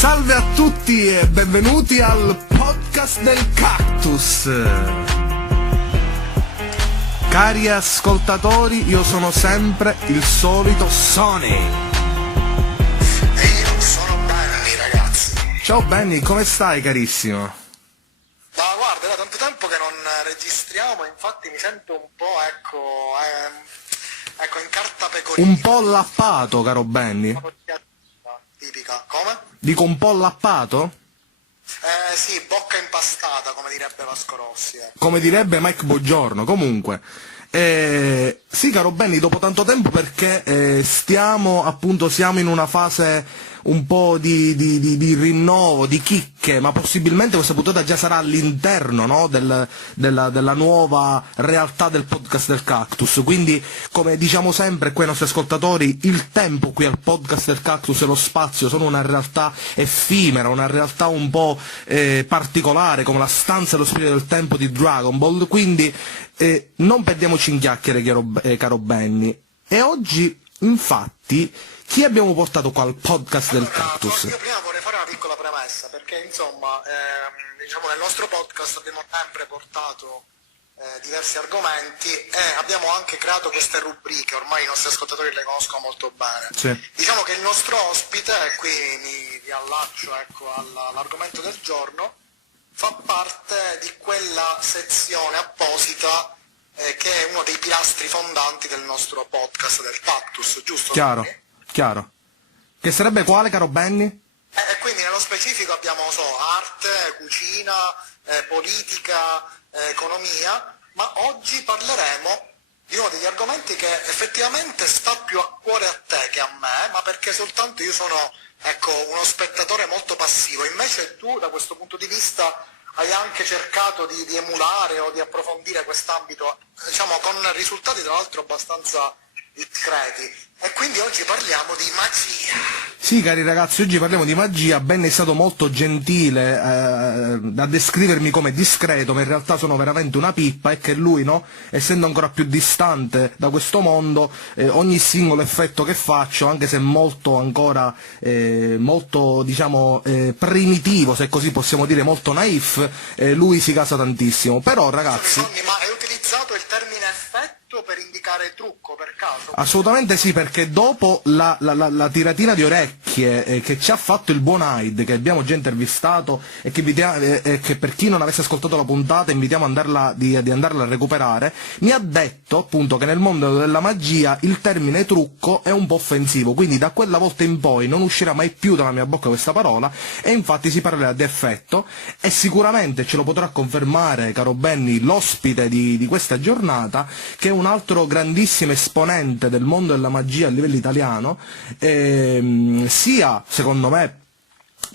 Salve a tutti e benvenuti al podcast del Cactus. Cari ascoltatori, io sono sempre il solito Sony. E io sono Benny, ragazzi. Ciao Benny, come stai carissimo? Ma guarda, da tanto tempo che non registriamo, infatti mi sento un po', in carta pecorina. Un po' lappato, caro Benny? Tipica, come? Dico un po' lappato? Sì, bocca impastata, come direbbe Vasco Rossi. Come direbbe Mike Buongiorno, comunque. Sì, caro Benny, dopo tanto tempo perché siamo in una fase un po' di rinnovo, di chicche, ma possibilmente questa puntata già sarà all'interno, no? della nuova realtà del podcast del Cactus, quindi come diciamo sempre qui ai nostri ascoltatori, il tempo qui al podcast del Cactus e lo spazio sono una realtà effimera, una realtà un po' particolare, come la stanza e lo spirito del tempo di Dragon Ball, quindi non perdiamoci in chiacchiere, caro Benny. E oggi, infatti, chi abbiamo portato qua al podcast del Cactus? Io prima vorrei fare una piccola premessa, perché insomma, diciamo nel nostro podcast abbiamo sempre portato diversi argomenti e abbiamo anche creato queste rubriche, ormai i nostri ascoltatori le conoscono molto bene. Sì. Diciamo che il nostro ospite, e qui mi riallaccio all'argomento del giorno, fa parte di quella sezione apposita che è uno dei pilastri fondanti del nostro podcast del Cactus, giusto? Chiaro, chiaro. Che sarebbe quale, caro Benny? E quindi nello specifico abbiamo arte, cucina, politica, economia, ma oggi parleremo di uno degli argomenti che effettivamente sta più a cuore a te che a me, ma perché soltanto io sono uno spettatore molto passivo, invece tu da questo punto di vista hai anche cercato di emulare o di approfondire quest'ambito, diciamo con risultati tra l'altro abbastanza discreti. E quindi oggi parliamo di magia. Sì, cari ragazzi, oggi parliamo di magia. Ben è stato molto gentile a descrivermi come discreto, ma in realtà sono veramente una pippa, e che lui, no, essendo ancora più distante da questo mondo, ogni singolo effetto che faccio, anche se molto ancora, molto, diciamo, primitivo, se così possiamo dire, molto naif, lui si casa tantissimo. Però, ragazzi... Ma hai utilizzato il termine effetto per indicare trucco, per caso? Assolutamente sì, perché dopo la tiratina di orecchie che ci ha fatto il buon Hyde, che abbiamo già intervistato e che per chi non avesse ascoltato la puntata invitiamo di andarla a recuperare, mi ha detto appunto che nel mondo della magia il termine trucco è un po' offensivo, quindi da quella volta in poi non uscirà mai più dalla mia bocca questa parola, e infatti si parlerà di effetto, e sicuramente ce lo potrà confermare, caro Benny, l'ospite di questa giornata, che è un altro grandissimo esponente del mondo della magia a livello italiano, sia secondo me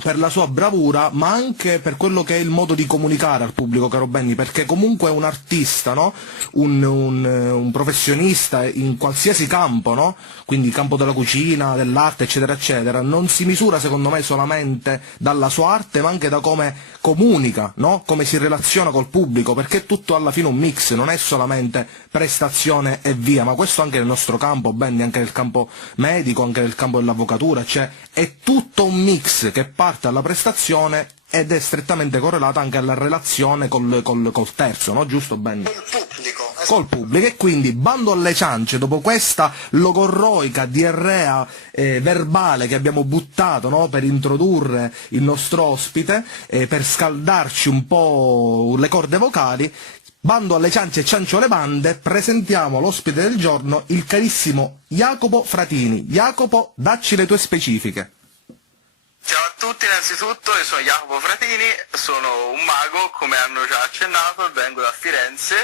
per la sua bravura, ma anche per quello che è il modo di comunicare al pubblico, caro Benny, perché comunque è un artista, no? Un professionista in qualsiasi campo, no? Quindi il campo della cucina, dell'arte, eccetera, eccetera. Non si misura, secondo me, solamente dalla sua arte, ma anche da come comunica, no? Come si relaziona col pubblico, perché è tutto alla fine un mix, non è solamente prestazione e via, ma questo anche nel nostro campo, Benny, anche nel campo medico, anche nel campo dell'avvocatura, cioè è tutto un mix che parte alla prestazione ed è strettamente correlata anche alla relazione col terzo, no? Giusto, Benny? Col pubblico. Col pubblico. E quindi bando alle ciance, dopo questa logorroica diarrea verbale che abbiamo buttato, no? Per introdurre il nostro ospite, per scaldarci un po' le corde vocali, bando alle ciance e ciancio alle bande, presentiamo l'ospite del giorno, il carissimo Jacopo Fratini. Jacopo, dacci le tue specifiche. Ciao a tutti, innanzitutto io sono Jacopo Fratini, sono un mago, come hanno già accennato, vengo da Firenze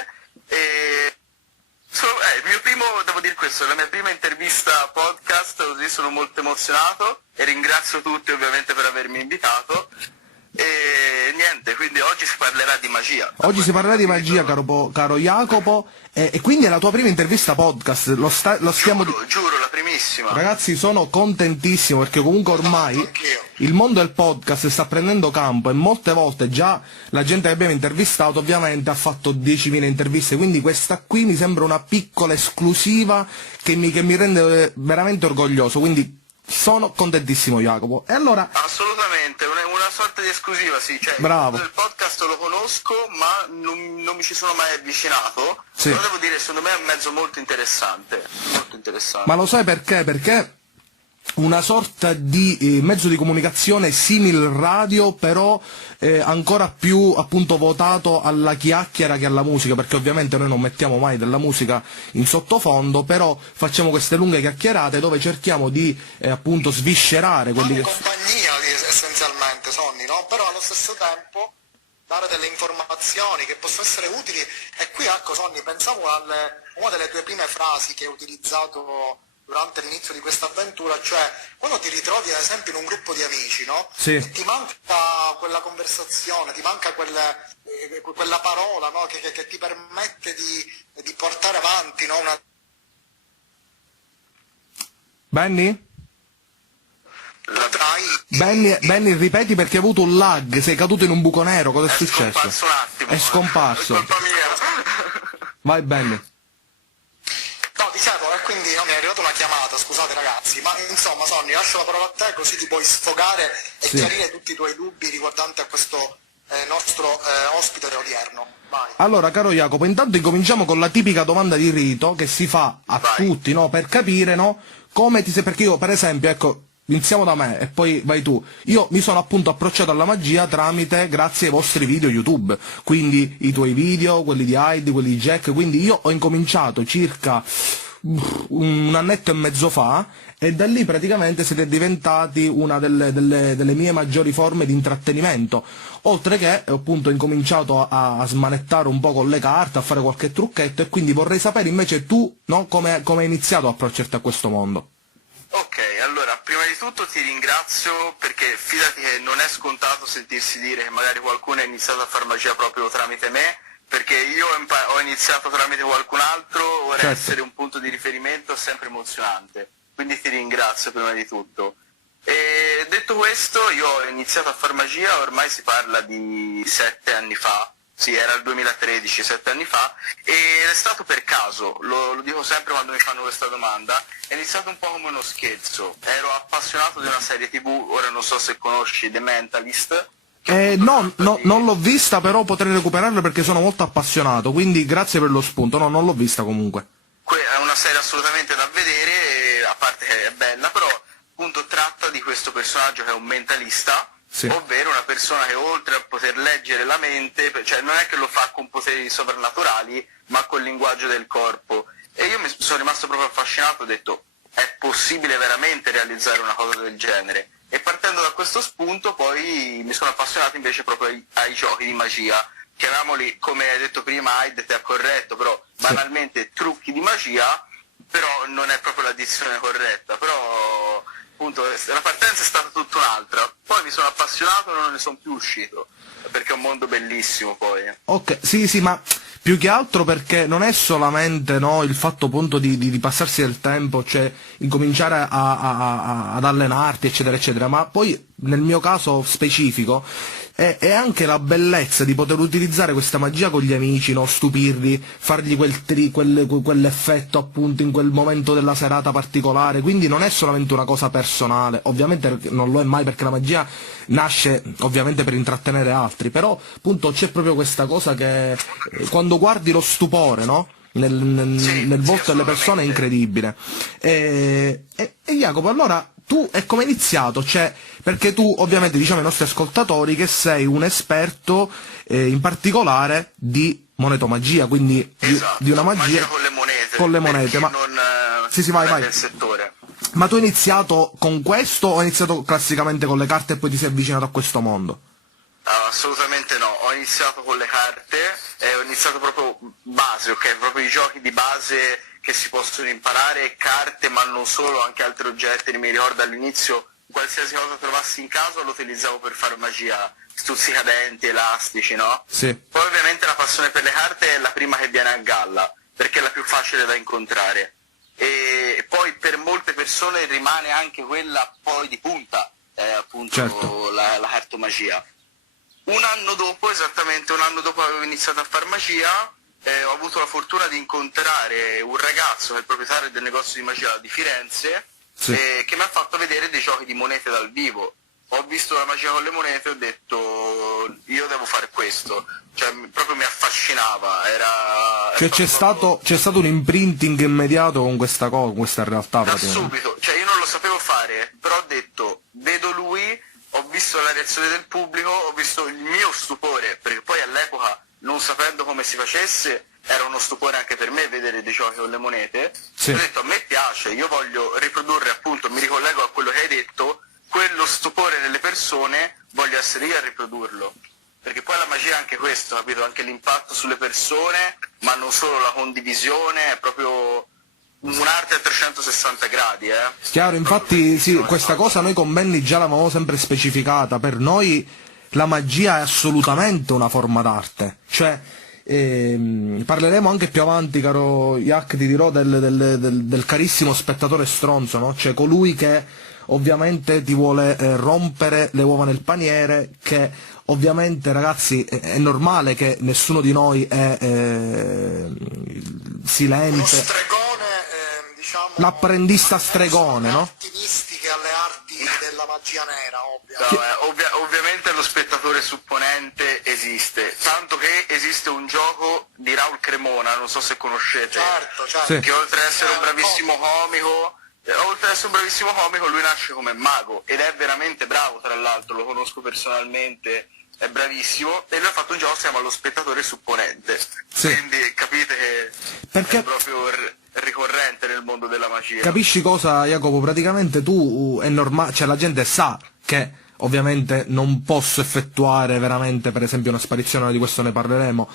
e il mio primo, devo dire questo, la mia prima intervista podcast, così sono molto emozionato e ringrazio tutti ovviamente per avermi invitato. E niente, quindi oggi si parlerà di magia. Oggi si parlerà di magia, caro Jacopo, e quindi è la tua prima intervista podcast, lo stiamo... Giuro, la primissima. Ragazzi, sono contentissimo perché comunque ormai il mondo del podcast sta prendendo campo, e molte volte già la gente che abbiamo intervistato ovviamente ha fatto 10.000 interviste, quindi questa qui mi sembra una piccola esclusiva che mi rende veramente orgoglioso, quindi sono contentissimo, Jacopo. E allora... Assolutamente, una sorta di esclusiva, sì, cioè Bravo. il podcast lo conosco ma non mi ci sono mai avvicinato, Sì. però devo dire secondo me è un mezzo molto interessante, molto interessante. Ma lo sai perché? Perché una sorta di mezzo di comunicazione simile radio, però ancora più appunto votato alla chiacchiera che alla musica, perché ovviamente noi non mettiamo mai della musica in sottofondo, però facciamo queste lunghe chiacchierate dove cerchiamo di appunto sviscerare quelli Fare che... compagnia essenzialmente, Sonny, no? Però allo stesso tempo dare delle informazioni che possono essere utili. E qui, ecco, Sonny, pensavo a una delle tue prime frasi che hai utilizzato durante l'inizio di questa avventura, cioè quando ti ritrovi ad esempio in un gruppo di amici, no? Sì. E ti manca quella conversazione, ti manca quella parola, no? Che ti permette di portare avanti, no? Benny? Dai, Benny, ripeti perché hai avuto un lag, sei caduto in un buco nero, cosa è successo? Scomparso un attimo. È scomparso. È colpa mia. Vai Benny. no, dicevo, e quindi no, mi è arrivata una chiamata, scusate ragazzi, ma insomma Sonny, lascio la parola a te così ti puoi sfogare e Sì. chiarire tutti i tuoi dubbi riguardanti a questo nostro ospite odierno. Vai. Allora, caro Jacopo, intanto incominciamo con la tipica domanda di rito che si fa a Vai. tutti, no? Per capire, no? Come ti sei... Perché io, per esempio, ecco, iniziamo da me e poi vai tu. Io mi sono appunto approcciato alla magia grazie ai vostri video YouTube, quindi i tuoi video, quelli di Hyde, quelli di Jack, quindi io ho incominciato circa un annetto e mezzo fa e da lì praticamente siete diventati una delle mie maggiori forme di intrattenimento, oltre che appunto ho incominciato a smanettare un po' con le carte, a fare qualche trucchetto, e quindi vorrei sapere invece tu, no, come hai iniziato a approcciarti a questo mondo. Ok, allora, prima di tutto ti ringrazio perché fidati che non è scontato sentirsi dire che magari qualcuno ha iniziato a far magia proprio tramite me, perché io ho iniziato tramite qualcun altro, ora Certo. essere un punto di riferimento è sempre emozionante, quindi ti ringrazio prima di tutto. E detto questo, io ho iniziato a far magia, ormai si parla di 7 anni fa, sì, era il 2013, 7 anni fa, ed è stato per caso, lo dico sempre quando mi fanno questa domanda, è iniziato un po' come uno scherzo. Ero appassionato di una serie TV, ora non so se conosci The Mentalist. No, non l'ho vista, però potrei recuperarla perché sono molto appassionato, quindi grazie per lo spunto. No, non l'ho vista comunque. È una serie assolutamente da vedere, a parte che è bella, però appunto tratta di questo personaggio che è un mentalista, Sì. ovvero una persona che oltre a poter leggere la mente, cioè non è che lo fa con poteri sovrannaturali, ma col linguaggio del corpo. E io mi sono rimasto proprio affascinato, ho detto, è possibile veramente realizzare una cosa del genere? E partendo da questo spunto poi mi sono appassionato invece proprio ai giochi di magia, chiamiamoli, come hai detto prima, Hyde ti ha corretto, però banalmente trucchi di magia, però non è proprio la dizione corretta, però appunto la partenza è stata tutta un'altra, poi mi sono appassionato e non ne sono più uscito, perché è un mondo bellissimo poi. Ok, sì, ma più che altro perché non è solamente, no, il fatto appunto di passarsi del tempo, cioè incominciare ad allenarti, eccetera, eccetera, ma poi nel mio caso specifico è anche la bellezza di poter utilizzare questa magia con gli amici, no? Stupirli, fargli quell'effetto appunto in quel momento della serata particolare, quindi non è solamente una cosa personale, ovviamente non lo è mai perché la magia nasce ovviamente per intrattenere altri, però appunto c'è proprio questa cosa che quando guardi lo stupore, no? Nel volto delle persone è incredibile. E Jacopo, allora tu è come hai iniziato? Cioè, perché tu ovviamente diciamo ai nostri ascoltatori che sei un esperto in particolare di monetomagia, quindi Esatto, di una magia con le monete. con le monete, per chi ma non, sì, vai, non è vai. del settore. Ma tu hai iniziato con questo o hai iniziato classicamente con le carte e poi ti sei avvicinato a questo mondo? Assolutamente no, ho iniziato con le carte e ho iniziato proprio base, ok? Proprio i giochi di base che si possono imparare, carte ma non solo, anche altri oggetti. Mi ricordo all'inizio qualsiasi cosa trovassi in casa lo utilizzavo per fare magia, stuzzicadenti, elastici, no? Sì. Poi ovviamente la passione per le carte è la prima che viene a galla, perché è la più facile da incontrare. E poi per molte persone rimane anche quella poi di punta, appunto Certo. la cartomagia. Un anno dopo, esattamente un anno dopo avevo iniziato a far magia, ho avuto la fortuna di incontrare un ragazzo che è il proprietario del negozio di magia di Firenze, Sì. che mi ha fatto vedere dei giochi di monete dal vivo. Ho visto la magia con le monete e ho detto io devo fare questo, cioè proprio mi affascinava, Cioè c'è stato un imprinting immediato con questa cosa, con questa realtà da praticamente. subito, cioè io non lo sapevo fare, però ho detto vedo lui, ho visto la reazione del pubblico, ho visto il mio stupore, perché poi all'epoca non sapendo come si facesse era uno stupore anche per me vedere dei giochi con le monete. Sì. Ho detto a me piace, io voglio riprodurre, appunto, mi ricollego a quello che hai detto, quello stupore nelle persone, voglio essere io a riprodurlo, perché poi la magia è anche questo, capito? Anche l'impatto sulle persone, ma non solo la condivisione, è proprio un'arte a 360 gradi, Chiaro, infatti sì, questa cosa noi con Benny già l'avevamo sempre specificata, per noi la magia è assolutamente una forma d'arte, cioè parleremo anche più avanti, caro Jack, ti dirò del carissimo spettatore stronzo, no? Cioè colui che ovviamente ti vuole rompere le uova nel paniere, che ovviamente, ragazzi, è normale che nessuno di noi è Uno silente, stregone, diciamo, l'apprendista stregone, alle no? arti mistiche, alle arti della magia nera, ovvio. No, ovviamente lo spettatore supponente esiste, tanto che esiste un gioco di Raul Cremona, non so se conoscete, Certo, certo. Sì. che oltre ad essere un bravissimo comico, lui nasce come mago ed è veramente bravo, tra l'altro, lo conosco personalmente, è bravissimo, e lui ha fatto un gioco che si chiama Lo spettatore supponente, Sì. quindi capite che Perché- è proprio ricorrente nel mondo della magia. Capisci cosa, Jacopo? Praticamente tu è normale, cioè la gente sa che ovviamente non posso effettuare veramente, per esempio, una sparizione, di questo ne parleremo,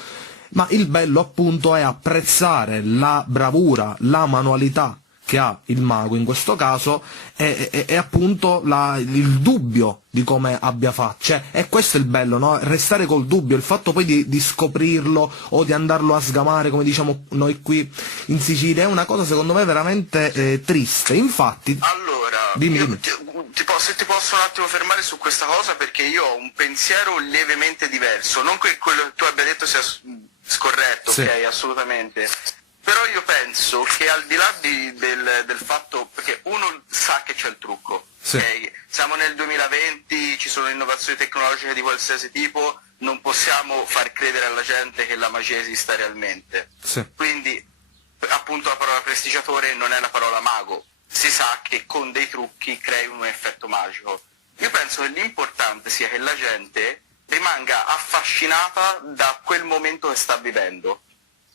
ma il bello appunto è apprezzare la bravura, la manualità che ha il mago in questo caso e appunto il dubbio di come abbia fatto, cioè è questo il bello, no? Restare col dubbio, il fatto poi di scoprirlo o di andarlo a sgamare, come diciamo noi qui in Sicilia, è una cosa secondo me veramente triste. Infatti Allora, Dimmi, io dimmi. se ti posso un attimo fermare su questa cosa, perché io ho un pensiero lievemente diverso, non che quello che tu abbia detto sia scorretto, Sì. ok, assolutamente, però io penso che al di là del fatto, perché uno sa che c'è il trucco, Sì. ok? Siamo nel 2020, ci sono innovazioni tecnologiche di qualsiasi tipo, non possiamo far credere alla gente che la magia esista realmente. sì, Quindi, appunto, la parola prestigiatore non è la parola mago. Si sa che con dei trucchi crei un effetto magico. Io penso che l'importante sia che la gente rimanga affascinata da quel momento che sta vivendo.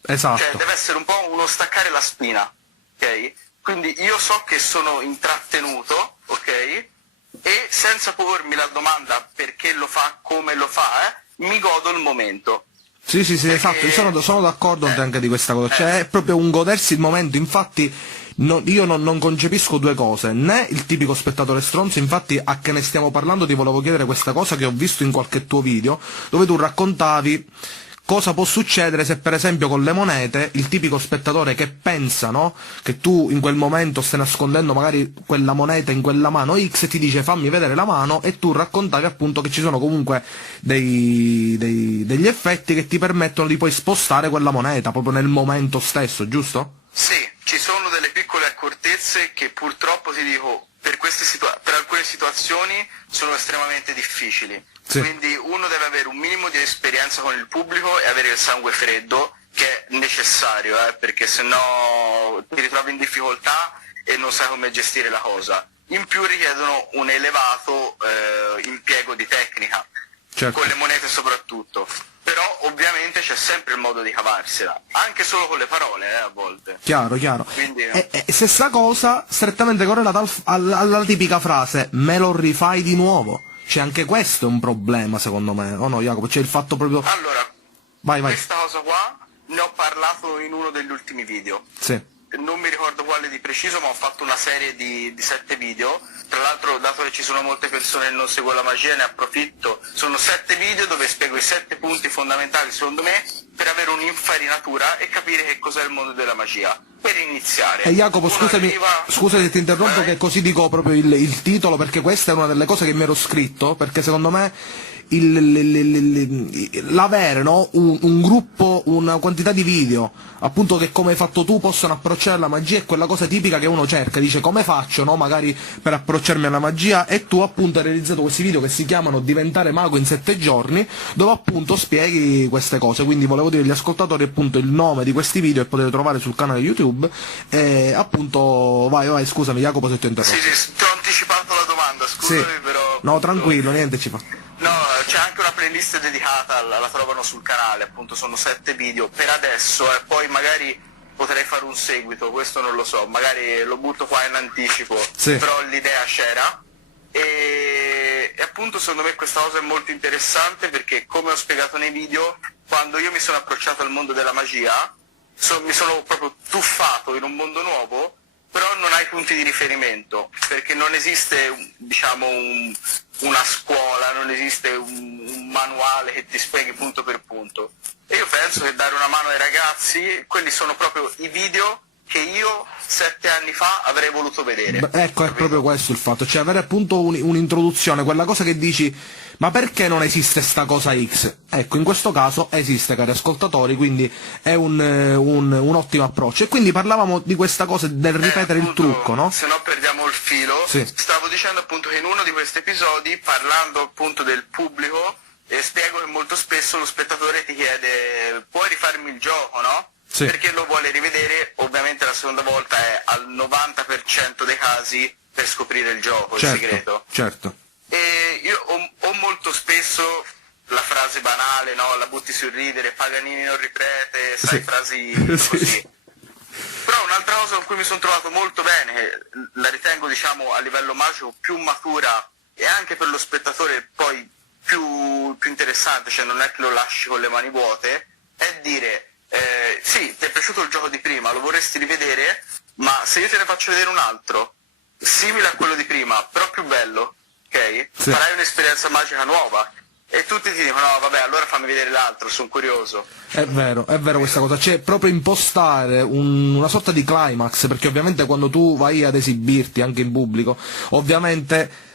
esatto. Cioè, deve essere un po' uno staccare la spina, ok? Quindi io so che sono intrattenuto, ok? E senza pormi la domanda perché lo fa, come lo fa, mi godo il momento. Sì, Perché- esatto, io sono d'accordo anche di questa cosa, cioè è proprio un godersi il momento, infatti io non concepisco due cose, né il tipico spettatore stronzo, infatti a che ne stiamo parlando ti volevo chiedere questa cosa che ho visto in qualche tuo video, dove tu raccontavi cosa può succedere se per esempio con le monete il tipico spettatore che pensa, no, che tu in quel momento stai nascondendo magari quella moneta in quella mano X e ti dice fammi vedere la mano, e tu raccontavi appunto che ci sono comunque degli effetti che ti permettono di poi spostare quella moneta proprio nel momento stesso, giusto? Sì, ci sono delle piccole accortezze che purtroppo ti dico, per alcune situazioni sono estremamente difficili. Sì. Quindi uno deve avere un minimo di esperienza con il pubblico e avere il sangue freddo, che è necessario, perché sennò ti ritrovi in difficoltà e non sai come gestire la cosa. In più richiedono un elevato impiego di tecnica, Certo. con le monete soprattutto. Però ovviamente c'è sempre il modo di cavarsela, anche solo con le parole, a volte. Chiaro. Quindi E stessa cosa strettamente correlata alla tipica frase me lo rifai di nuovo. Cioè anche questo è un problema secondo me, o no Jacopo? Cioè il fatto proprio... allora, Vai. questa cosa qua ne ho parlato in uno degli ultimi video. Sì. Non mi ricordo quale di preciso, ma ho fatto una serie di 7 video. Tra l'altro, dato che ci sono molte persone che non seguono la magia, ne approfitto. Sono 7 video dove spiego i 7 punti fondamentali, secondo me, per avere un'infarinatura e capire che cos'è il mondo della magia. Per iniziare. E Jacopo, Uno scusami arriva- se ti interrompo, che così dico proprio il titolo, perché questa è una delle cose che mi ero scritto, perché secondo me l'avere, no, un gruppo, una quantità di video, appunto, che come hai fatto tu possono approcciare alla magia, è quella cosa tipica che uno cerca, dice come faccio, no, magari per approcciarmi alla magia, e tu appunto hai realizzato questi video che si chiamano Diventare mago in 7 giorni, dove appunto spieghi queste cose. Quindi volevo dire agli ascoltatori appunto il nome di questi video, e potete trovare sul canale YouTube, e appunto vai, scusami Jacopo se ti ho interrotto. Sì, ti ho anticipato la domanda, scusami, Sì. però... No, tranquillo, niente ci fa. No, c'è anche una playlist dedicata, la trovano sul canale, appunto sono 7 video per adesso, e poi magari potrei fare un seguito, questo non lo so, magari lo butto qua in anticipo, Sì. però l'idea c'era, e appunto secondo me questa cosa è molto interessante, perché come ho spiegato nei video, quando io mi sono approcciato al mondo della magia, mi sono proprio tuffato in un mondo nuovo, però non hai punti di riferimento, perché non esiste, diciamo, una scuola, non esiste un manuale che ti spieghi punto per punto. E io penso che dare una mano ai ragazzi, quelli sono proprio i video che io 7 anni fa avrei voluto vedere. Ecco, è proprio questo il fatto, cioè avere appunto un'introduzione, quella cosa che dici, ma perché non esiste sta cosa X? Ecco, in questo caso esiste, cari ascoltatori, quindi è un ottimo approccio. E quindi parlavamo di questa cosa del ripetere appunto, il trucco, no? Se no perdiamo il filo. Sì. Stavo dicendo appunto che in uno di questi episodi, parlando appunto del pubblico, spiego che molto spesso lo spettatore ti chiede: puoi rifarmi il gioco, no? Sì. Perché lo vuole rivedere, ovviamente la seconda volta è al 90% dei casi per scoprire il gioco, il segreto. Certo. E io ho molto spesso la frase banale, no? La butti sul ridere, Paganini non ripete, sai, Sì. frasi Sì. così. Però un'altra cosa con cui mi sono trovato molto bene, che la ritengo, diciamo, a livello magico più matura e anche per lo spettatore poi più interessante, cioè non è che lo lasci con le mani vuote, è dire sì, ti è piaciuto il gioco di prima, lo vorresti rivedere, ma se io te ne faccio vedere un altro, simile a quello di prima, però più bello, ok? Sì. Farai un'esperienza magica nuova. E tutti ti dicono: no, vabbè, allora fammi vedere l'altro, sono curioso. È vero questa cosa, cioè proprio impostare una sorta di climax, perché ovviamente quando tu vai ad esibirti anche in pubblico, ovviamente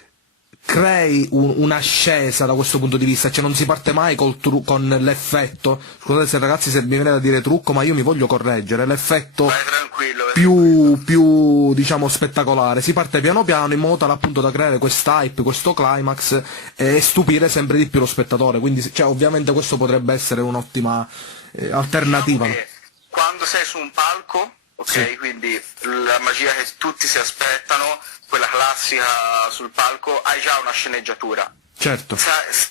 crei un'ascesa da questo punto di vista, cioè non si parte mai con l'effetto, scusate se ragazzi se mi viene da dire trucco, ma io mi voglio correggere, l'effetto Vai tranquillo. più diciamo spettacolare, si parte piano piano in modo tale appunto da creare quest'hype, questo climax, e stupire sempre di più lo spettatore, quindi cioè, ovviamente questo potrebbe essere un'ottima alternativa. Diciamo che quando sei su un palco, ok, Sì. quindi la magia che tutti si aspettano, quella classica sul palco, hai già una sceneggiatura. Certo,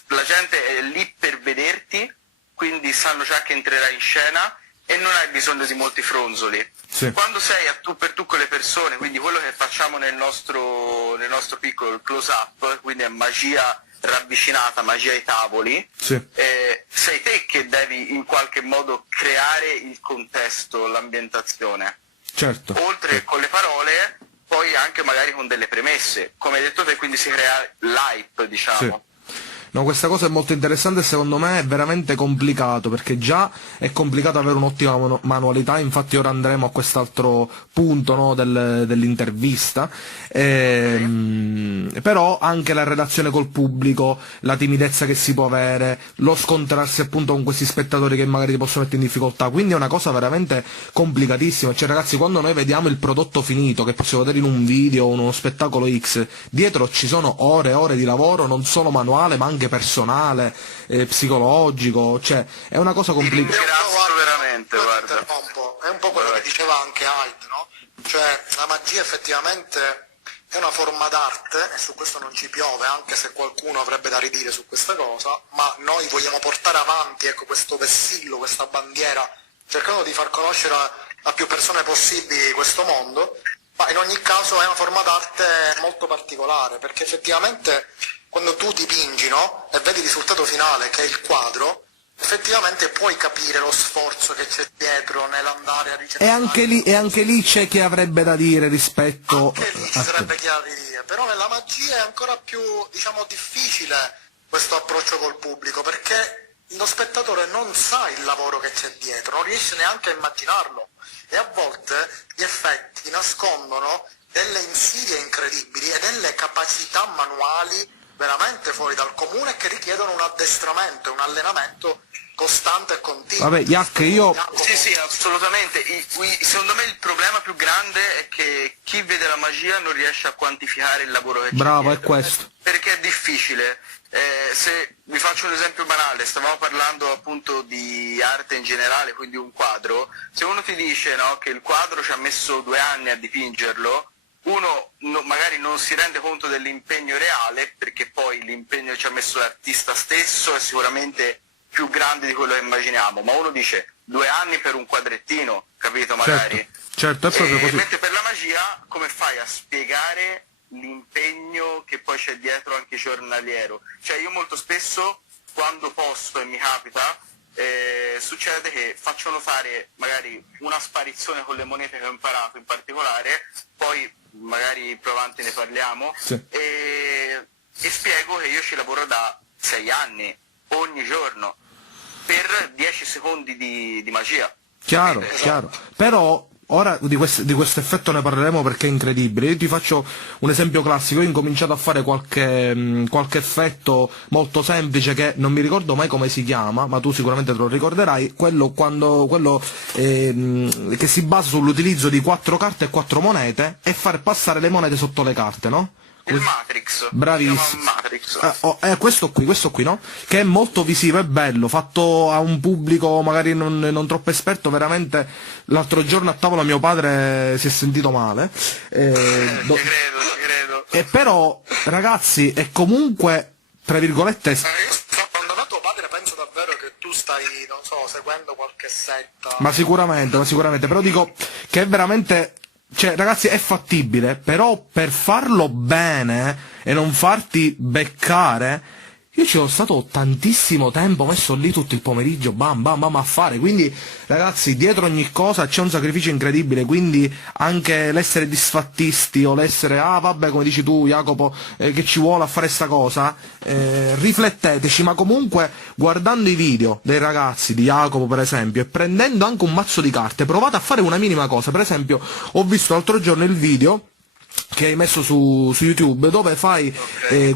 La gente è lì per vederti, quindi sanno già che entrerai in scena e non hai bisogno di molti fronzoli. Sì. Quando sei a tu per tu con le persone, quindi quello che facciamo nel nostro piccolo il close up, quindi è magia ravvicinata, magia ai tavoli, sì, sei te che devi in qualche modo creare il contesto, l'ambientazione. certo. Oltre che con le parole, poi anche magari con delle premesse, come hai detto te, quindi si crea l'hype, diciamo. Sì. No, questa cosa è molto interessante e secondo me è veramente complicato, perché già è complicato avere un'ottima manualità, infatti ora andremo a quest'altro punto, no, dell'intervista, però anche la relazione col pubblico, la timidezza che si può avere, lo scontrarsi appunto con questi spettatori che magari ti possono mettere in difficoltà, quindi è una cosa veramente complicatissima, cioè ragazzi quando noi vediamo il prodotto finito, che possiamo vedere in un video o uno spettacolo X, dietro ci sono ore e ore di lavoro, non solo manuale ma anche personale, psicologico, cioè è una cosa complicata. Ringrazio veramente, guarda. Interrompo. È un po' quello che diceva anche Hyde, no? Cioè la magia effettivamente è una forma d'arte e su questo non ci piove, anche se qualcuno avrebbe da ridire su questa cosa, ma noi vogliamo portare avanti, ecco, questo vessillo, questa bandiera, cercando di far conoscere a più persone possibili questo mondo, ma in ogni caso è una forma d'arte molto particolare, perché effettivamente quando tu dipingi, no? E vedi il risultato finale, che è il quadro, effettivamente puoi capire lo sforzo che c'è dietro nell'andare a ricercare. E anche lì c'è chi avrebbe da dire rispetto... Anche lì ci sarebbe chi ha da dire, però nella magia è ancora più, diciamo, difficile questo approccio col pubblico, perché lo spettatore non sa il lavoro che c'è dietro, non riesce neanche a immaginarlo, e a volte gli effetti nascondono delle insidie incredibili e delle capacità manuali veramente fuori dal comune e che richiedono un addestramento, un allenamento costante e continuo. Vabbè, Jack, io... Sì, assolutamente. Secondo me il problema più grande è che chi vede la magia non riesce a quantificare il lavoro che c'è Bravo, è dietro. questo. Perché è difficile. Se vi faccio un esempio banale, stavamo parlando appunto di arte in generale, quindi un quadro, se uno ti dice, no, che il quadro ci ha messo 2 anni a dipingerlo, uno magari non si rende conto dell'impegno reale, perché poi l'impegno che ci ha messo l'artista stesso è sicuramente più grande di quello che immaginiamo, ma uno dice 2 anni per un quadrettino, capito magari? Certo, è proprio così. Mentre per la magia come fai a spiegare l'impegno che poi c'è dietro anche giornaliero? Cioè io molto spesso quando posto e mi capita succede che faccio notare magari una sparizione con le monete che ho imparato in particolare, poi magari più avanti ne parliamo, Sì. e spiego che io ci lavoro da 6 anni, ogni giorno, per 10 secondi di magia. Chiaro, Capite? chiaro. Però ora di questo effetto ne parleremo perché è incredibile. Io ti faccio un esempio classico. Io ho incominciato a fare qualche effetto molto semplice che non mi ricordo mai come si chiama, ma tu sicuramente te lo ricorderai, quello che si basa sull'utilizzo di 4 carte e 4 monete e far passare le monete sotto le carte, no? Il Matrix. Bravissimo. Si chiama Matrix. Questo qui, no? Che è molto visivo, è bello, fatto a un pubblico magari non troppo esperto, veramente l'altro giorno a tavola mio padre si è sentito male. Ci credo. E però, ragazzi, è comunque, tra virgolette, Quando va tuo padre penso davvero che tu stai, non so, seguendo qualche setta. ma sicuramente, però dico che è veramente... Cioè, ragazzi, è fattibile, però per farlo bene e non farti beccare, io ci ho stato tantissimo tempo, messo lì tutto il pomeriggio, bam bam bam a fare, quindi ragazzi, dietro ogni cosa c'è un sacrificio incredibile, quindi anche l'essere disfattisti o l'essere, vabbè, come dici tu Jacopo, che ci vuole a fare sta cosa, rifletteteci, ma comunque guardando i video dei ragazzi, di Jacopo per esempio, e prendendo anche un mazzo di carte, provate a fare una minima cosa. Per esempio ho visto l'altro giorno il video che hai messo su YouTube, dove fai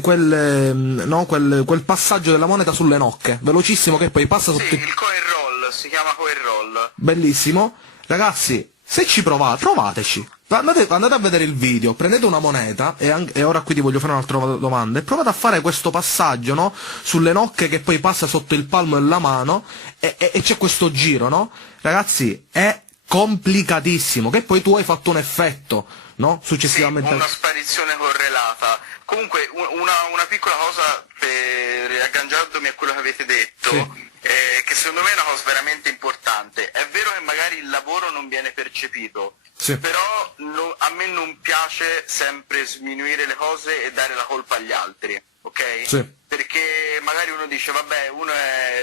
quel passaggio della moneta sulle nocche, velocissimo, che poi passa sotto Sì, il coin roll, si chiama coin roll. Bellissimo. Ragazzi, se ci provate, provateci. Andate a vedere il video, prendete una moneta, e ora qui ti voglio fare un'altra domanda, e provate a fare questo passaggio, no? Sulle nocche che poi passa sotto il palmo della mano, e c'è questo giro, no? Ragazzi, è complicatissimo, che poi tu hai fatto un effetto, no? Successivamente. Sì, una sparizione correlata. Comunque una piccola cosa per agganciandomi a quello che avete detto, Sì. Che secondo me è una cosa veramente importante. È vero che magari il lavoro non viene percepito, Sì. però a me non piace sempre sminuire le cose e dare la colpa agli altri, ok? Sì. Perché magari uno dice vabbè,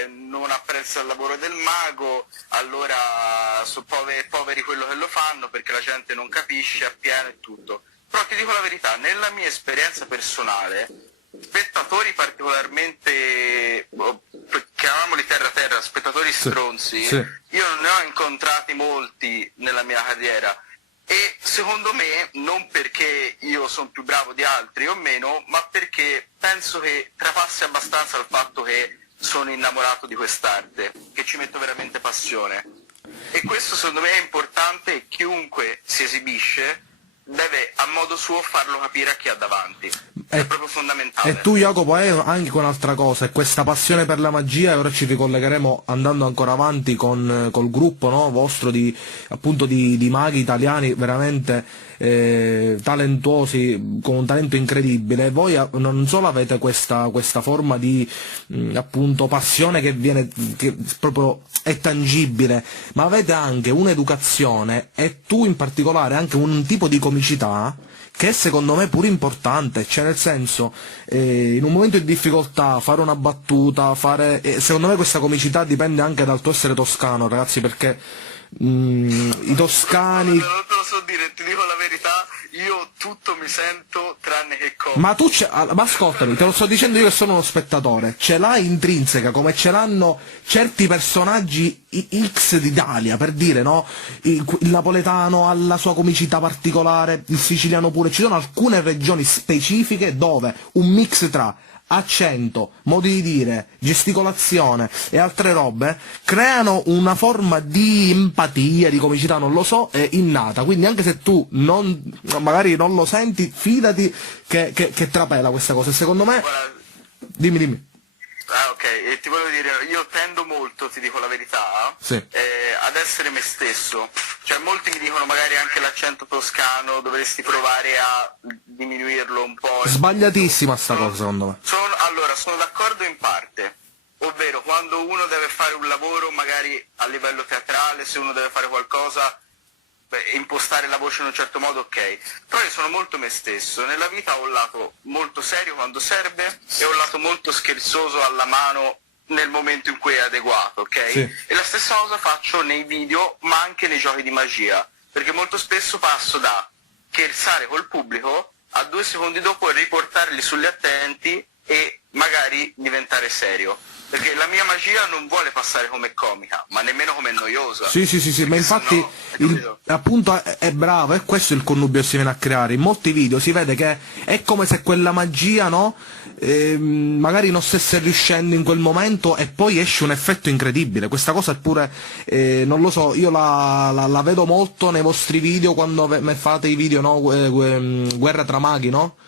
non apprezza il lavoro del mago, allora sono poveri quello che lo fanno perché la gente non capisce appieno e tutto. Però ti dico la verità, nella mia esperienza personale, spettatori particolarmente, chiamiamoli terra, spettatori stronzi, sì. io non ne ho incontrati molti nella mia carriera. E secondo me, non perché io sono più bravo di altri o meno, ma perché penso che trapassi abbastanza il fatto che sono innamorato di quest'arte, che ci metto veramente passione. E questo secondo me è importante, e chiunque si esibisce deve a modo suo farlo capire a chi ha davanti. È proprio fondamentale. E tu Jacopo hai anche un'altra cosa, è questa passione per la magia, e ora ci ricollegheremo andando ancora avanti col gruppo, no, vostro appunto di maghi italiani veramente talentuosi, con un talento incredibile. Voi non solo avete questa forma di appunto passione che proprio è tangibile, ma avete anche un'educazione, e tu in particolare anche un tipo di comicità che è secondo me pure importante, cioè nel senso, in un momento di difficoltà fare una battuta, secondo me questa comicità dipende anche dal tuo essere toscano, ragazzi, perché i toscani. Non te lo so dire, ti dico la verità, io tutto mi sento tranne che cosa. Ma ma ascoltami, te lo sto dicendo io che sono uno spettatore, ce l'hai intrinseca come ce l'hanno certi personaggi X d'Italia, per dire, no? Il napoletano ha la sua comicità particolare, il siciliano pure, ci sono alcune regioni specifiche dove un mix tra accento, modi di dire, gesticolazione e altre robe creano una forma di empatia, di comicità, non lo so, innata, quindi anche se tu magari non lo senti, fidati che trapela questa cosa, e secondo me. Guarda, Dimmi. ah, ok, e ti volevo dire, io tendo molto, ti dico la verità, Sì. ad essere me stesso. Cioè, molti mi dicono magari anche l'accento toscano, dovresti provare a diminuirlo un po'. Sbagliatissima sta cosa, secondo me. Allora, sono d'accordo in parte, ovvero quando uno deve fare un lavoro magari a livello teatrale, se uno deve fare qualcosa, impostare la voce in un certo modo, ok. Però io sono molto me stesso, nella vita ho un lato molto serio quando serve e ho un lato molto scherzoso alla mano nel momento in cui è adeguato, ok? Sì. E la stessa cosa faccio nei video, ma anche nei giochi di magia, perché molto spesso passo da scherzare col pubblico a 2 secondi dopo riportarli sugli attenti e magari diventare serio. Perché la mia magia non vuole passare come comica, ma nemmeno come noiosa. Sì, ma infatti appunto è bravo, è questo il connubio che si viene a creare. In molti video si vede che è come se quella magia, no? Magari non stesse riuscendo in quel momento e poi esce un effetto incredibile. Questa cosa è pure, non lo so, io la vedo molto nei vostri video quando fate i video, no? Guerra tra maghi, no?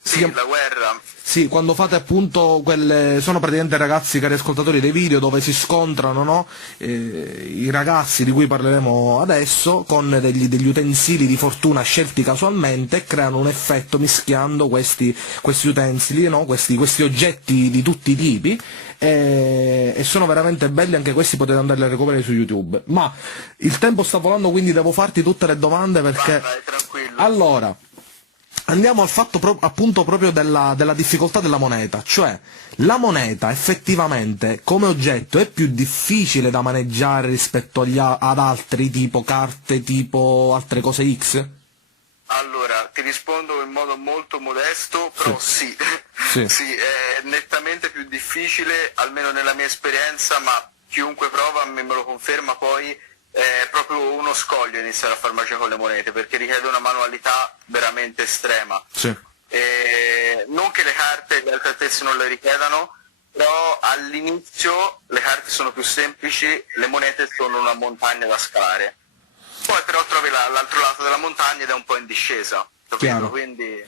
Sì, la guerra. Sì, quando fate appunto sono praticamente ragazzi, cari ascoltatori, dei video dove si scontrano, no? I ragazzi di cui parleremo adesso con degli utensili di fortuna scelti casualmente e creano un effetto mischiando questi utensili, no? Questi oggetti di tutti i tipi e sono veramente belli, anche questi potete andarli a recuperare su YouTube. Ma il tempo sta volando, quindi devo farti tutte le domande perché. Vai, tranquillo. Allora, andiamo al fatto appunto proprio della difficoltà della moneta, cioè la moneta effettivamente come oggetto è più difficile da maneggiare rispetto ad altri, tipo carte, tipo altre cose X? Allora, ti rispondo in modo molto modesto, però sì. Sì. Sì, è nettamente più difficile, almeno nella mia esperienza, ma chiunque prova me lo conferma poi. È proprio uno scoglio iniziare a far magia con le monete, perché richiede una manualità veramente estrema. Sì. Non che le carte e le altre altezze non le richiedano, però all'inizio le carte sono più semplici, le monete sono una montagna da scalare. Poi però trovi l'altro lato della montagna ed è un po' in discesa, capito? Quindi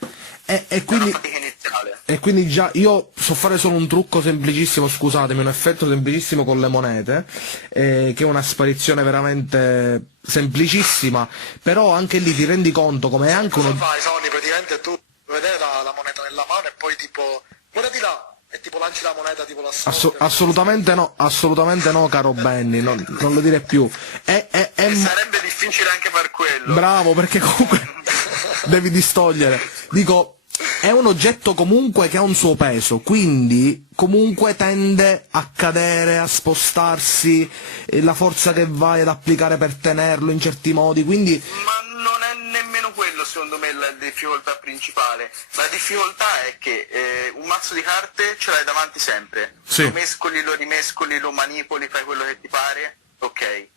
E è una fatica iniziale. E quindi già io so fare solo un trucco semplicissimo, scusatemi, un effetto semplicissimo con le monete, che è una sparizione veramente semplicissima, però anche lì ti rendi conto come è anche Cosa uno. fai, Sony? Praticamente tu vedere la moneta nella mano e poi tipo guarda di là e tipo lanci la moneta tipo la sorte. Assolutamente no, caro Benny, non lo dire più. Sarebbe difficile anche far quello. Bravo, perché comunque devi distogliere. Dico, è un oggetto comunque che ha un suo peso, quindi comunque tende a cadere, a spostarsi, la forza che vai ad applicare per tenerlo in certi modi, quindi. Ma non è nemmeno quello secondo me la difficoltà principale. La difficoltà è che un mazzo di carte ce l'hai davanti sempre. Sì. Lo mescoli, lo rimescoli, lo manipoli, fai quello che ti pare, ok.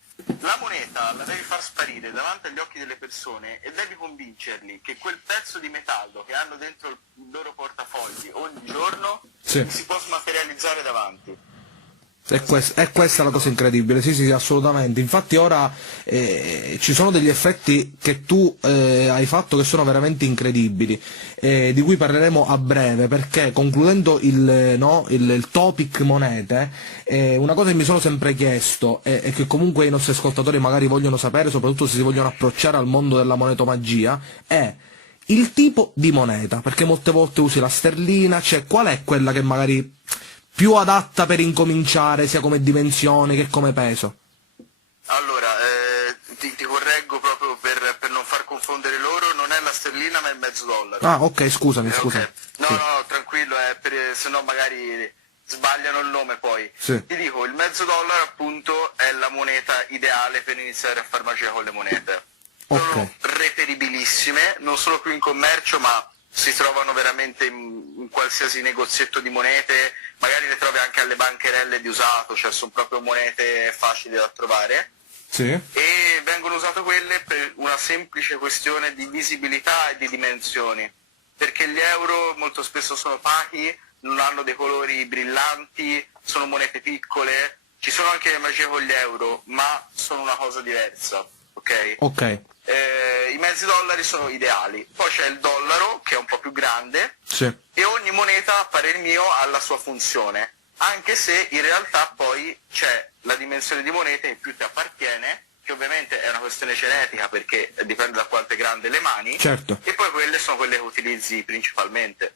La moneta la devi far sparire davanti agli occhi delle persone e devi convincerli che quel pezzo di metallo che hanno dentro il loro portafogli ogni giorno Sì. si può smaterializzare davanti. È questa la cosa incredibile, sì, assolutamente. Infatti ora ci sono degli effetti che tu hai fatto che sono veramente incredibili, di cui parleremo a breve, perché concludendo il topic monete, una cosa che mi sono sempre chiesto e che comunque i nostri ascoltatori magari vogliono sapere, soprattutto se si vogliono approcciare al mondo della monetomagia, è il tipo di moneta, perché molte volte usi la sterlina, cioè qual è quella che magari più adatta per incominciare, sia come dimensione che come peso? Allora, ti correggo proprio per non far confondere loro, non è la sterlina ma è il $0,50. Ah, ok, scusami. Okay. No, Sì. no, tranquillo, se no magari sbagliano il nome poi. Sì. Ti dico, il mezzo dollaro appunto è la moneta ideale per iniziare a far magia con le monete. Sono reperibilissime, non solo più in commercio, ma si trovano veramente in qualsiasi negozietto di monete, magari le trovi anche alle bancherelle di usato, cioè sono proprio monete facili da trovare. Sì. E vengono usate quelle per una semplice questione di visibilità e di dimensioni, perché gli euro molto spesso sono opachi, non hanno dei colori brillanti, sono monete piccole, ci sono anche le magie con gli euro, ma sono una cosa diversa, ok? Ok. I mezzi dollari sono ideali, poi c'è il dollaro che è un po' più grande, Sì. e ogni moneta, a parer mio, ha la sua funzione, anche se in realtà poi c'è la dimensione di monete che più ti appartiene, che ovviamente è una questione genetica perché dipende da quanto è grande le mani, Certo. e poi quelle sono quelle che utilizzi principalmente.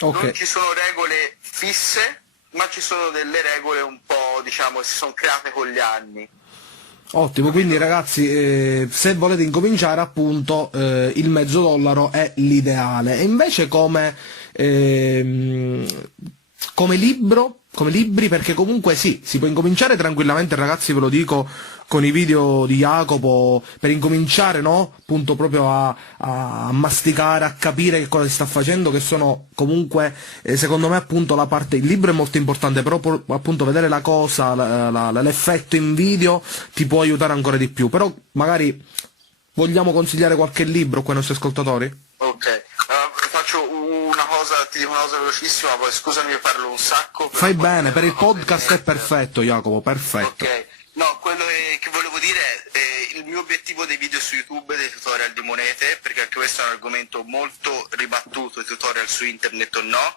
Ok. Non ci sono regole fisse, ma ci sono delle regole un po', diciamo, che si sono create con gli anni. Ottimo, quindi ragazzi, se volete incominciare appunto il mezzo dollaro è l'ideale. E invece come libri, perché comunque sì, si può incominciare tranquillamente, ragazzi, ve lo dico, con i video di Jacopo, per incominciare, no? Appunto proprio a masticare, a capire che cosa si sta facendo, che sono comunque, secondo me appunto il libro è molto importante, però appunto vedere la cosa, l'effetto in video ti può aiutare ancora di più. Però magari vogliamo consigliare qualche libro qua ai nostri ascoltatori? Ok, faccio una cosa, ti dico una cosa velocissima, poi scusami, parlo un sacco. Fai bene, per il podcast è perfetto, Jacopo, perfetto. Ok, no, quello che volevo dire è il mio obiettivo dei video su YouTube, dei tutorial di monete, perché anche questo è un argomento molto ribattuto, i tutorial su internet o no.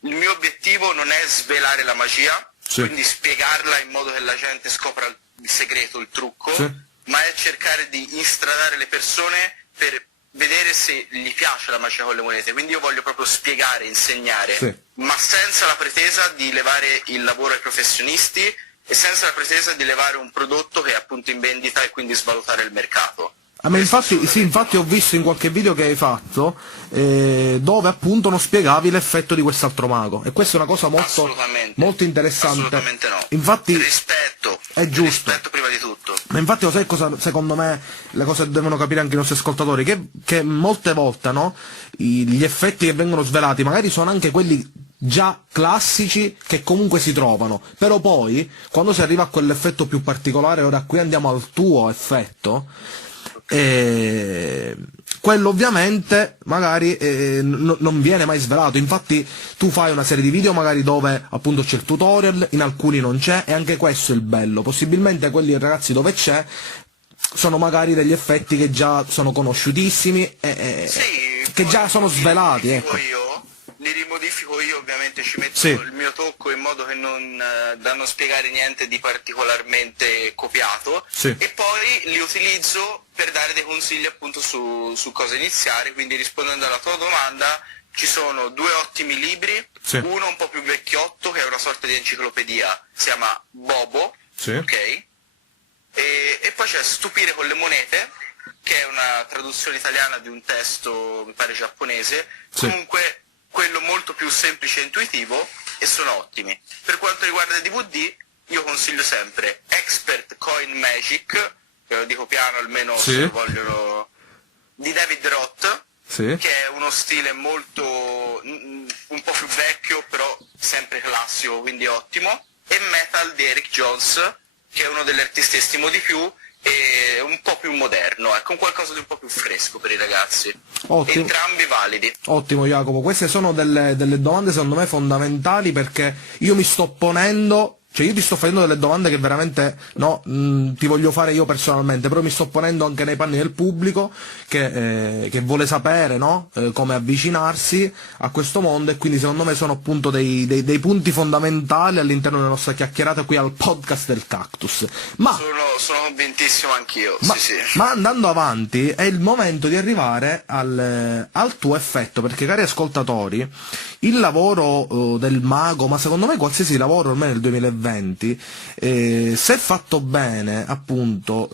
Il mio obiettivo non è svelare la magia, Sì. quindi spiegarla in modo che la gente scopra il segreto, il trucco, Sì. ma è cercare di instradare le persone per vedere se gli piace la magia con le monete. Quindi io voglio proprio spiegare, insegnare, Sì. ma senza la pretesa di levare il lavoro ai professionisti e senza la pretesa di levare un prodotto che è appunto in vendita e quindi svalutare il mercato. A me infatti ho visto in qualche video che hai fatto dove appunto non spiegavi l'effetto di quest'altro mago, e questa è una cosa molto interessante. Assolutamente no. Infatti Rispetto. è giusto. Rispetto prima di tutto. Ma infatti lo sai cosa secondo me le cose devono capire anche i nostri ascoltatori? Che molte volte, no? Gli effetti che vengono svelati magari sono anche quelli già classici che comunque si trovano, però poi quando si arriva a quell'effetto più particolare, ora qui andiamo al tuo effetto, quello ovviamente magari non viene mai svelato. Infatti tu fai una serie di video magari dove appunto c'è il tutorial, in alcuni non c'è, e anche questo è il bello. Possibilmente quelli, ragazzi, dove c'è sono magari degli effetti che già sono conosciutissimi e Sì, che poi già sono svelati, ecco. Li rimodifico io, ovviamente ci metto Sì. il mio tocco in modo che da non spiegare niente di particolarmente copiato, Sì. e poi li utilizzo per dare dei consigli appunto su cosa iniziare. Quindi, rispondendo alla tua domanda, ci sono due ottimi libri, Sì. uno un po' più vecchiotto che è una sorta di enciclopedia, si chiama Bobo, Sì. ok? E poi c'è Stupire con le monete, che è una traduzione italiana di un testo, mi pare giapponese. Sì. Comunque quello molto più semplice e intuitivo, e sono ottimi. Per quanto riguarda i DVD, io consiglio sempre Expert Coin Magic, ve lo dico piano almeno Sì. se lo vogliono, di David Roth, Sì. che è uno stile molto un po' più vecchio, però sempre classico, quindi ottimo, e Metal di Eric Jones, che è uno degli artisti che stimo di più e un po' più moderno, ecco, un qualcosa di un po' più fresco per i ragazzi. Ottimo. Entrambi validi. Ottimo, Jacopo, queste sono delle domande secondo me fondamentali, perché io mi sto ponendo, cioè io ti sto facendo delle domande che veramente no, ti voglio fare io personalmente, però mi sto ponendo anche nei panni del pubblico che vuole sapere, no, come avvicinarsi a questo mondo, e quindi secondo me sono appunto dei punti fondamentali all'interno della nostra chiacchierata qui al podcast del Cactus. Ma Sono convintissimo anch'io, Ma, sì. ma andando avanti è il momento di arrivare al tuo effetto, perché cari ascoltatori, il lavoro del mago, ma secondo me qualsiasi lavoro ormai nel 2020, se fatto bene appunto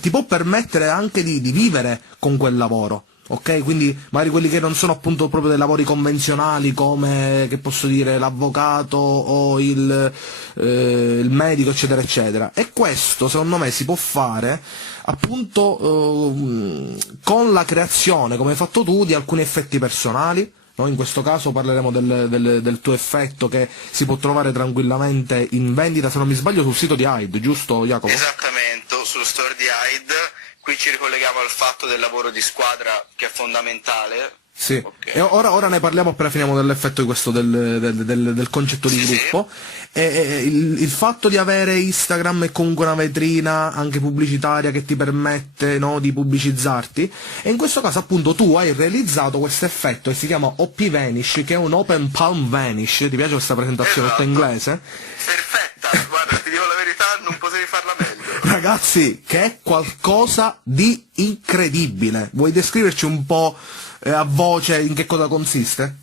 ti può permettere anche di vivere con quel lavoro. ok? Quindi magari quelli che non sono appunto proprio dei lavori convenzionali come, che posso dire, l'avvocato o il medico, eccetera, eccetera. E questo, secondo me, si può fare appunto con la creazione, come hai fatto tu, di alcuni effetti personali. No? In questo caso parleremo del tuo effetto che si può trovare tranquillamente in vendita, se non mi sbaglio, sul sito di Hyde, giusto Jacopo? Esattamente, sullo store di Hyde. Qui ci ricolleghiamo al fatto del lavoro di squadra che è fondamentale. Sì, Okay. e ora ne parliamo appena finiamo dell'effetto di questo del concetto di Sì, gruppo. E il fatto di avere Instagram è comunque una vetrina anche pubblicitaria che ti permette, no, di pubblicizzarti, e in questo caso appunto tu hai realizzato questo effetto che si chiama OP Vanish, che è un Open Palm Vanish. Ti piace questa presentazione tutta Esatto. inglese? Perfetta, guarda, ti dico la verità, non potevi farla meglio. Ragazzi, che è qualcosa di incredibile. Vuoi descriverci un po' a voce in che cosa consiste?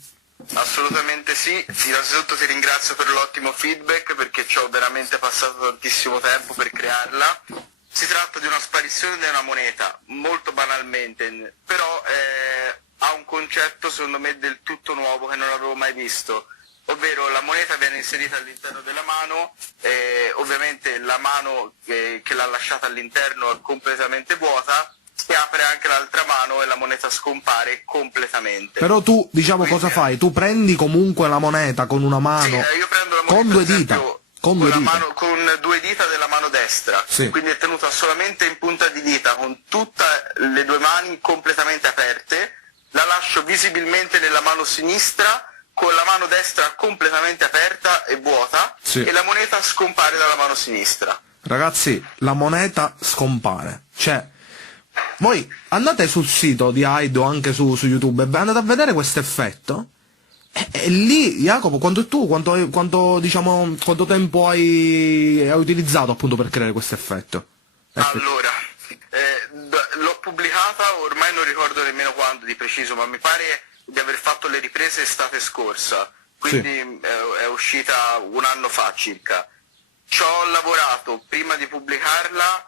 Assolutamente sì, innanzitutto ti ringrazio per l'ottimo feedback perché ci ho veramente passato tantissimo tempo per crearla. Si tratta di una sparizione di una moneta, molto banalmente, però ha un concetto secondo me del tutto nuovo che non avevo mai visto, ovvero la moneta viene inserita all'interno della mano, ovviamente la mano che l'ha lasciata all'interno è completamente vuota, si apre anche l'altra mano e la moneta scompare completamente. Però tu, diciamo, Quindi, cosa fai? Tu prendi comunque la moneta con una mano, sì, io prendo la moneta con due per dita, esempio, con due dita. con due dita della mano destra, Sì. quindi è tenuta solamente in punta di dita, con tutte le due mani completamente aperte, la lascio visibilmente nella mano sinistra, con la mano destra completamente aperta e vuota, Sì. e la moneta scompare dalla mano sinistra. Ragazzi, la moneta scompare. Cioè, voi andate sul sito di Hyde o anche su YouTube e andate a vedere questo effetto. E lì, Jacopo, quanto tempo hai utilizzato appunto per creare questo effetto? Allora, l'ho pubblicata, ormai non ricordo nemmeno quando di preciso, ma mi pare di aver fatto le riprese estate scorsa, quindi è uscita un anno fa circa. Ci ho lavorato prima di pubblicarla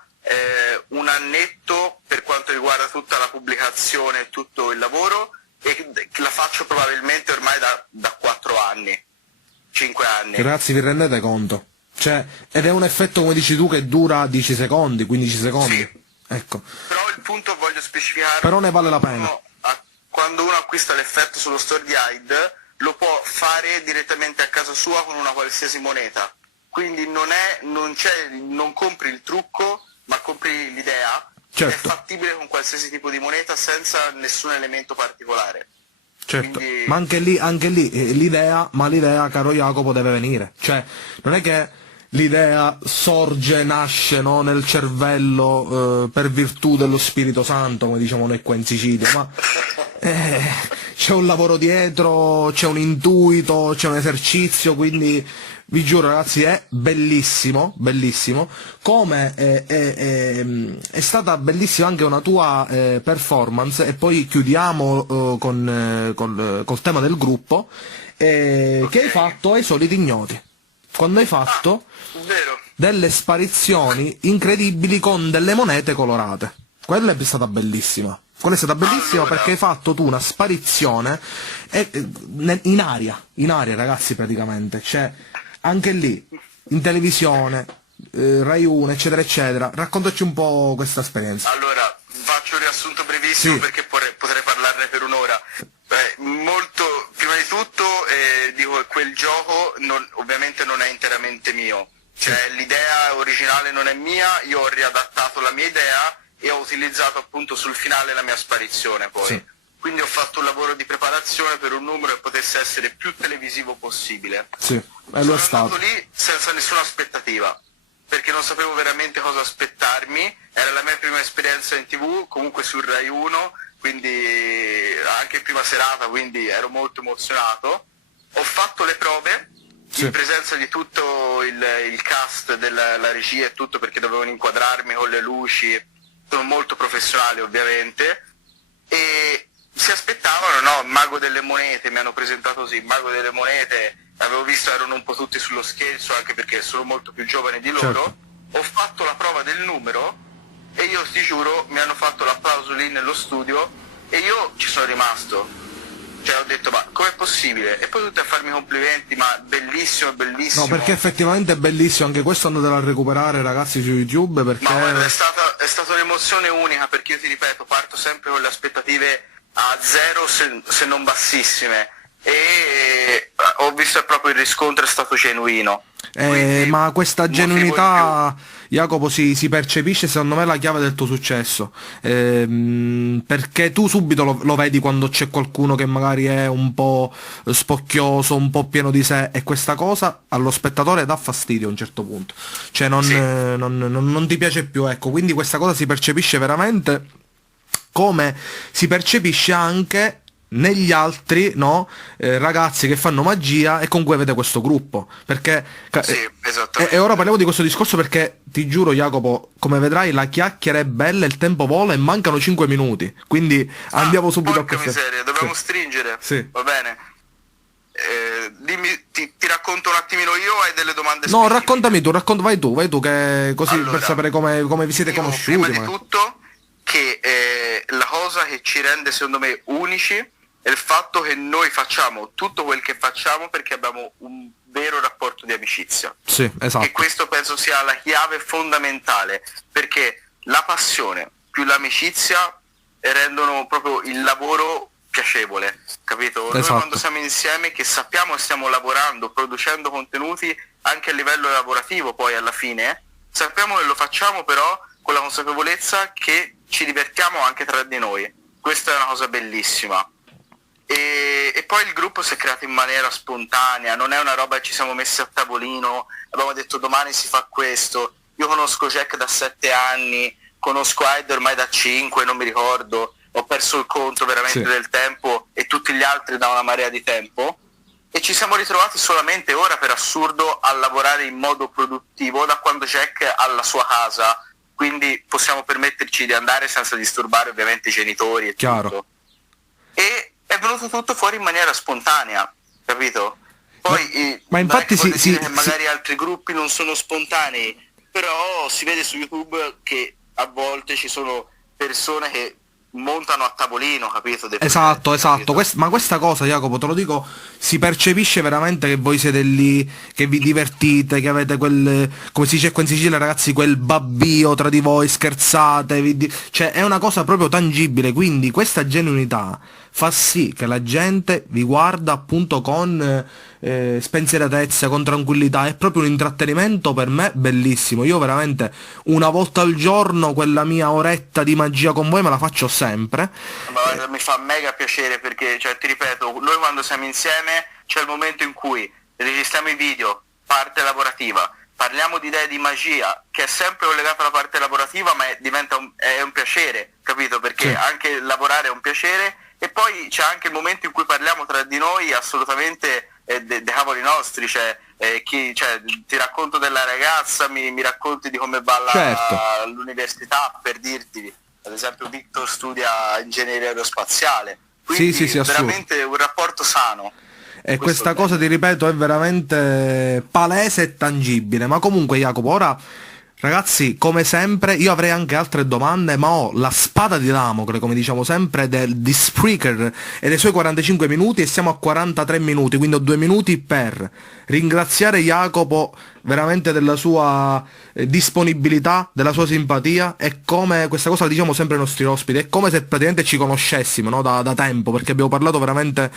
un annetto per quanto riguarda tutta la pubblicazione e tutto il lavoro, e la faccio probabilmente ormai da 4 anni, 5 anni. Ragazzi, vi rendete conto? Cioè, ed è un effetto, come dici tu, che dura 10 secondi, 15 secondi. Sì. Ecco. Però il punto voglio specificare. Però ne vale la pena. Quando uno acquista l'effetto sullo store di Hyde, lo può fare direttamente a casa sua con una qualsiasi moneta. Quindi non compri il trucco, ma compri l'idea. Certo. È fattibile con qualsiasi tipo di moneta senza nessun elemento particolare. Certo, Quindi... ma anche lì l'idea, caro Jacopo, deve venire. Cioè, non è che l'idea sorge, nasce, no, nel cervello per virtù dello Spirito Santo, come diciamo noi qua in Sicilia, ma c'è un lavoro dietro, c'è un intuito, c'è un esercizio, quindi vi giuro ragazzi è bellissimo, bellissimo, come è stata bellissima anche una tua performance, e poi chiudiamo col tema del gruppo, che hai fatto ai soliti ignoti, quando hai fatto Vero. delle sparizioni incredibili con delle monete colorate. Quella è stata bellissima. Quella è stata bellissima Allora. perché hai fatto tu una sparizione in aria ragazzi, praticamente. Cioè, anche lì, in televisione, Rai 1, eccetera, eccetera. Raccontaci un po' questa esperienza. Allora, faccio un riassunto brevissimo Sì. perché potrei parlarne per un'ora. Prima di tutto dico che quel gioco ovviamente non è interamente mio. Cioè l'idea originale non è mia, io ho riadattato la mia idea e ho utilizzato appunto sul finale la mia sparizione poi. Sì. Quindi ho fatto un lavoro di preparazione per un numero che potesse essere più televisivo possibile. Sì, e lo Sono è stato. andato lì senza nessuna aspettativa, perché non sapevo veramente cosa aspettarmi, era la mia prima esperienza in TV, comunque sul Rai 1, quindi anche in prima serata, quindi ero molto emozionato. Ho fatto le prove Sì. in presenza di tutto il cast della regia e tutto, perché dovevano inquadrarmi con le luci, sono molto professionali ovviamente, e si aspettavano, no, Mago delle Monete, mi hanno presentato così, Mago delle Monete, avevo visto erano un po' tutti sullo scherzo, anche perché sono molto più giovane di loro. Certo. Ho fatto la prova del numero e io ti giuro mi hanno fatto l'applauso lì nello studio E io ci sono rimasto. Cioè ho detto ma com'è possibile? E poi tutti a farmi complimenti, ma bellissimo, bellissimo. No, perché effettivamente è bellissimo, anche questo andatelo a recuperare ragazzi su YouTube, perché... Ma guarda, è stata un'emozione unica, perché io ti ripeto, parto sempre con le aspettative a zero se non bassissime, e ho visto che proprio il riscontro è stato genuino. Quindi, ma questa motivo in genuinità, Jacopo, si percepisce, secondo me, la chiave del tuo successo. Perché tu subito lo vedi quando c'è qualcuno che magari è un po' spocchioso, un po' pieno di sé, e questa cosa allo spettatore dà fastidio a un certo punto. Cioè Sì. non ti piace più, ecco. Quindi questa cosa si percepisce veramente, come si percepisce anche negli altri, no, ragazzi che fanno magia e con cui avete questo gruppo, perché Sì, esattamente. e ora parliamo di questo discorso, perché ti giuro, Jacopo, come vedrai la chiacchiera è bella, il tempo vola e mancano 5 minuti, quindi andiamo subito a Porca questo. miseria, dobbiamo Sì. stringere. Sì. Va bene. Dimmi, ti racconto un attimino io o hai delle domande No, specifiche? raccontami tu, vai tu, che così Allora, per sapere come vi siete dico conosciuti. prima di magari. tutto che la cosa che ci rende secondo me unici è il fatto che noi facciamo tutto quel che facciamo perché abbiamo un vero rapporto di amicizia. Sì, E esatto. questo penso sia la chiave fondamentale, perché la passione più l'amicizia rendono proprio il lavoro piacevole, capito? Noi Esatto. quando siamo insieme, che sappiamo che stiamo lavorando, producendo contenuti anche a livello lavorativo, poi alla fine sappiamo che lo facciamo però con la consapevolezza che ci divertiamo anche tra di noi. Questa è una cosa bellissima. E poi il gruppo si è creato in maniera spontanea, non è una roba che ci siamo messi a tavolino, abbiamo detto domani si fa questo. Io conosco Jack da 7 anni, conosco Hyde ormai da 5, non mi ricordo, ho perso il conto veramente Sì. del tempo, e tutti gli altri da una marea di tempo, e ci siamo ritrovati solamente ora, per assurdo, a lavorare in modo produttivo da quando Jack ha la sua casa, quindi possiamo permetterci di andare senza disturbare ovviamente i genitori e Chiaro. tutto. E è venuto tutto fuori in maniera spontanea, capito? Poi ma infatti non è che sì, voglio dire che magari altri gruppi non sono spontanei, però si vede su YouTube che a volte ci sono persone che montano a tavolino, capito? Dei Esatto, progetti, esatto. capito? Ma questa cosa, Jacopo, te lo dico, si percepisce veramente che voi siete lì, che vi divertite, che avete quel, come si dice qua in Sicilia, ragazzi, quel babbio tra di voi, scherzate, cioè è una cosa proprio tangibile, quindi questa genuinità fa sì che la gente vi guarda appunto con spensieratezza, con tranquillità, è proprio un intrattenimento per me bellissimo. Io veramente una volta al giorno quella mia oretta di magia con voi me la faccio sempre. Ma guarda, mi fa mega piacere perché, cioè, ti ripeto, noi quando siamo insieme c'è il momento in cui registriamo i video, parte lavorativa, parliamo di idee di magia, che è sempre collegata alla parte lavorativa, ma è un piacere, capito? Perché Sì. anche lavorare è un piacere, e poi c'è anche il momento in cui parliamo tra di noi assolutamente dei cavoli nostri, cioè, ti racconto della ragazza, mi racconti di come va Certo. all'università, per dirti, ad esempio Victor studia ingegneria aerospaziale, quindi Sì, assurdo. veramente un rapporto sano. E Questo questa è cosa, ti ripeto, è veramente palese e tangibile. Ma comunque, Jacopo, ora, ragazzi, come sempre, io avrei anche altre domande, ma ho la spada di Damocle, come diciamo sempre, di Spreaker e dei suoi 45 minuti, e siamo a 43 minuti, quindi ho 2 minuti per ringraziare Jacopo veramente della sua disponibilità, della sua simpatia, e come questa cosa la diciamo sempre ai nostri ospiti, è come se praticamente ci conoscessimo, no? da tempo, perché abbiamo parlato veramente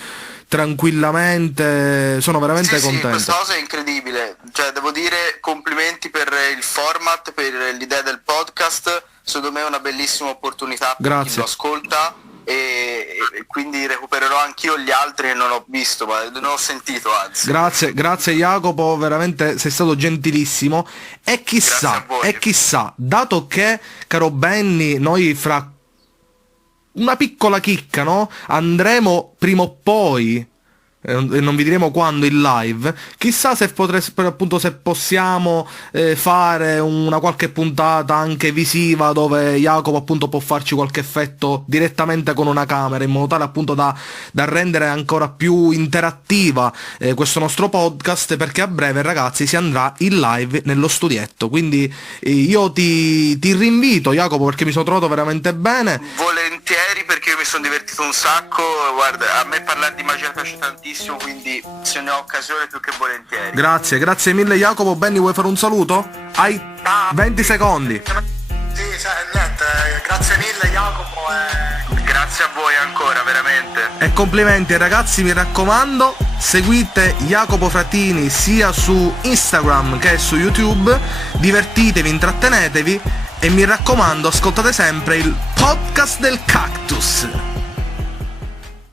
tranquillamente, sono veramente Sì, contento. questa cosa è incredibile, cioè devo dire complimenti per il format, per l'idea del podcast, secondo me è una bellissima opportunità per chi Grazie. lo ascolta, e quindi recupererò anch'io gli altri che non ho visto, ma non ho sentito, anzi. Grazie Jacopo, veramente sei stato gentilissimo, e Grazie a voi. chissà, dato che, caro Benny, noi fra una piccola chicca, no? Andremo prima o poi e non vi diremo quando in live. Chissà se appunto se possiamo fare una qualche puntata anche visiva dove Jacopo appunto può farci qualche effetto direttamente con una camera, in modo tale appunto da rendere ancora più interattiva questo nostro podcast, perché a breve ragazzi si andrà in live nello studietto. Quindi io ti rinvito Jacopo, perché mi sono trovato veramente bene. Volentieri, perché io mi sono divertito un sacco, guarda, a me parlare di magia piace tantissimo, quindi se ne ho occasione più che volentieri. Grazie mille Jacopo. Benny, vuoi fare un saluto? Hai 20 secondi. Sì, niente, grazie mille Jacopo Grazie a voi ancora, veramente. E complimenti ragazzi, mi raccomando, seguite Jacopo Fratini sia su Instagram che su YouTube, divertitevi, intrattenetevi e mi raccomando, ascoltate sempre il podcast del Cactus.